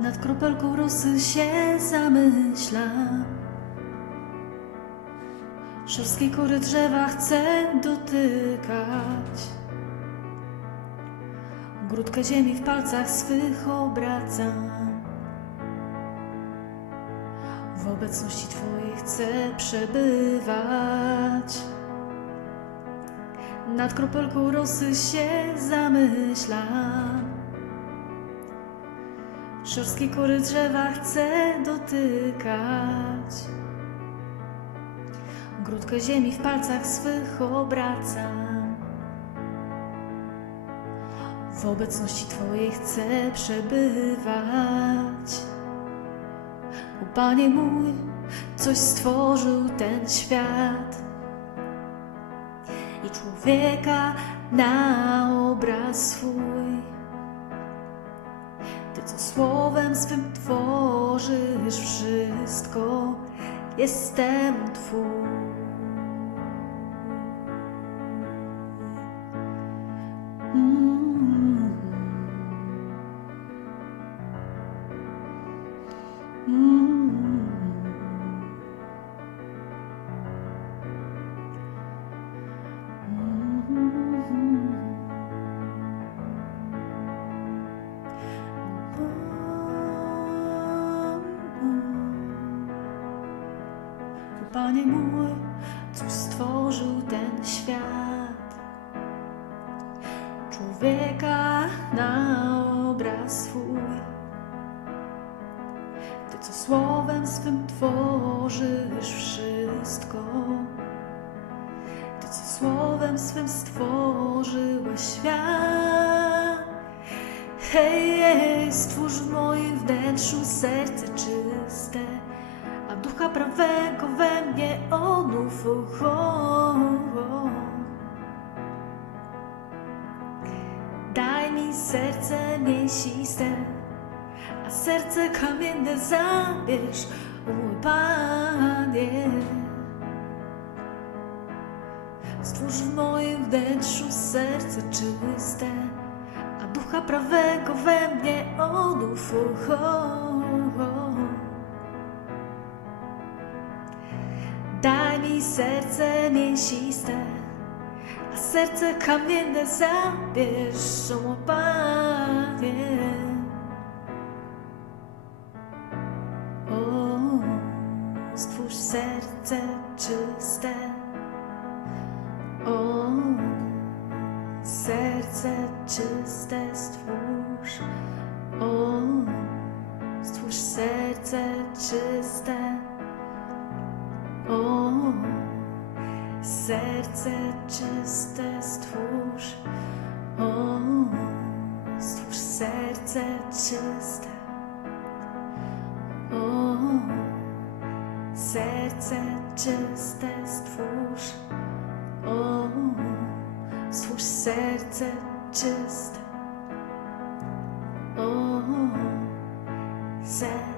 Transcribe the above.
Nad kropelką rosy się zamyślam Szorstkiej kory drzewa chcę dotykać. Grudkę ziemi w palcach swych obracam W obecności Twojej chcę przebywać. Nad kropelką rosy się zamyślam Szorstkiej kory drzewa chcę dotykać. Grudkę ziemi w palcach swych obracam. W obecności Twojej chcę przebywać. O Panie mój, coś stworzył ten świat. I człowieka na obraz swój co słowem swym tworzysz wszystko, jestem Twój. Mm. Mm. Panie mój, cóż stworzył ten świat? Człowieka na obraz swój. Ty, co słowem swym tworzysz wszystko. Ty, co słowem swym stworzyłeś świat. Hej, hej, stwórz w moim wnętrzu serce czyste, a ducha prawego we mnie odnów. Oh, oh, oh. Daj mi serce mięsiste, a serce kamienne zabierz, mój Panie. Stwórz w moim wnętrzu serce czyste, a ducha prawego we mnie odnów. Oh, oh. Mi serce mięsiste, a serce kamienne zabierz, Panie. O, stwórz serce czyste. O, serce czyste stwórz. O, stwórz serce czyste. O, serce czyste stwórz. O, stwórz serce czyste. O, serce czyste stwórz. O, stwórz serce czyste. O, serce